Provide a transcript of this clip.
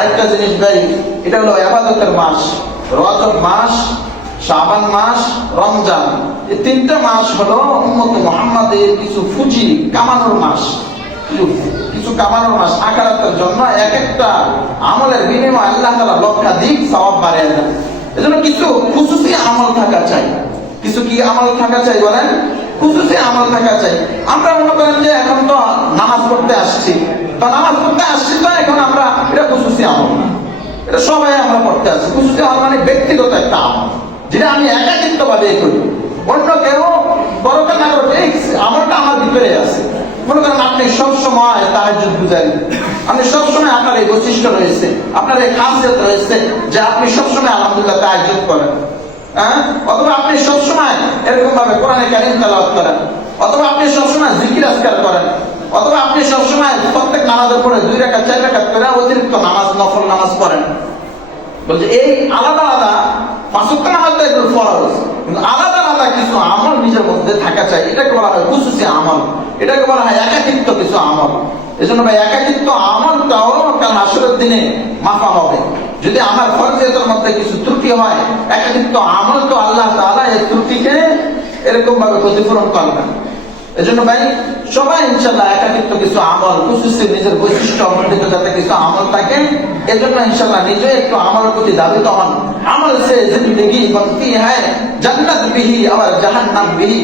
আরেকটা জিনিস ভাই, এটা হলো আবাদতের মাস রজব মাস, শাবান মাস, রমজান। এই তিনটা মাস হলো উম্মত মোহাম্মদের কিছু ফুজি কামানোর মাস। কিছু- কামানোর মাস আকারাতের জন্য এক একটা আমলের বিনিময়ে আল্লাহ তালা লক্ষাধিক সওয়াব বাড়িয়ে দেন। এজন্য কিছু খুশুসি আমল থাকা চাই। কিছু কি আমল থাকা চাই বলেন? খুশুসি আমল থাকা চাই। আমরা মনে করেন যে এখন তো নামাজ পড়তে আসছি। তো নামাজ পড়তে আসছি তো এখন আমরা খুশুসি আমল না। এটা সবাই আমরা পড়তে আসছি খুশুসি আমল মানে ব্যক্তিগত একটা যেটা আমি একাকিত্ব ভাবে করি। অন্য কেউ দরকার না আমলটা আমার ভিতরে আছে। মনে করেন আপনি সবসময় আপনি সবসময় আপনার এই বৈশিষ্ট্য রয়েছে, আপনার এই খাসিয়ত রয়েছে, যে আপনি সবসময় আলহামদুলিল্লাহ তাহাজুদ করেন। হ্যাঁ? অথবা আপনি সবসময় এরকম ভাবে কোরআনে কারিম তেলাওয়াত করেন। অথবা আপনি সবসময় জিকির আজকার করেন অথবা আপনি সবসময় প্রত্যেক নামাজের পরে দুই রাকাত, চার রাকাত করে অতিরিক্ত নামাজ, নফল নামাজ পড়েন। বলছে, এই আলাদা আলাদা নামাজটা একটু ফরজ। কিন্তু আলাদা আলাদা কিছু আমল নিজের মধ্যে থাকা চাই। এটাকে বলা হয় খুশুসি আমল। এটাকে বলা হয় একাকিত্ব কিছু আমল। এই জন্য ভাই, একাকিত্ব আমলটাও কাল আসরের দিনে মাফা হবে। যদি আমার ফরজিয়তের মধ্যে কিছু ত্রুটি হয়, একাকিত্ব আমল তো আল্লাহ তাআলা এই ত্রুটিকে এরকম ভাবে ক্ষতিপূরণ করবেন। এজন্য ভাই, সবাই ইনশাল্লাহ একাকিত্ব কিছু আমল খুশুসি নিজের বৈশিষ্ট্য অবর্ধিত যাতে কিছু আমল থাকে, এজন্য ইনশাল্লাহ নিজে একটু আমলের প্রতি দাবিত হন। আমল সে জিন্দগি ভক্তি হ্যায় জান্নাত বিহি, আবার জাহান্নাম বিহি।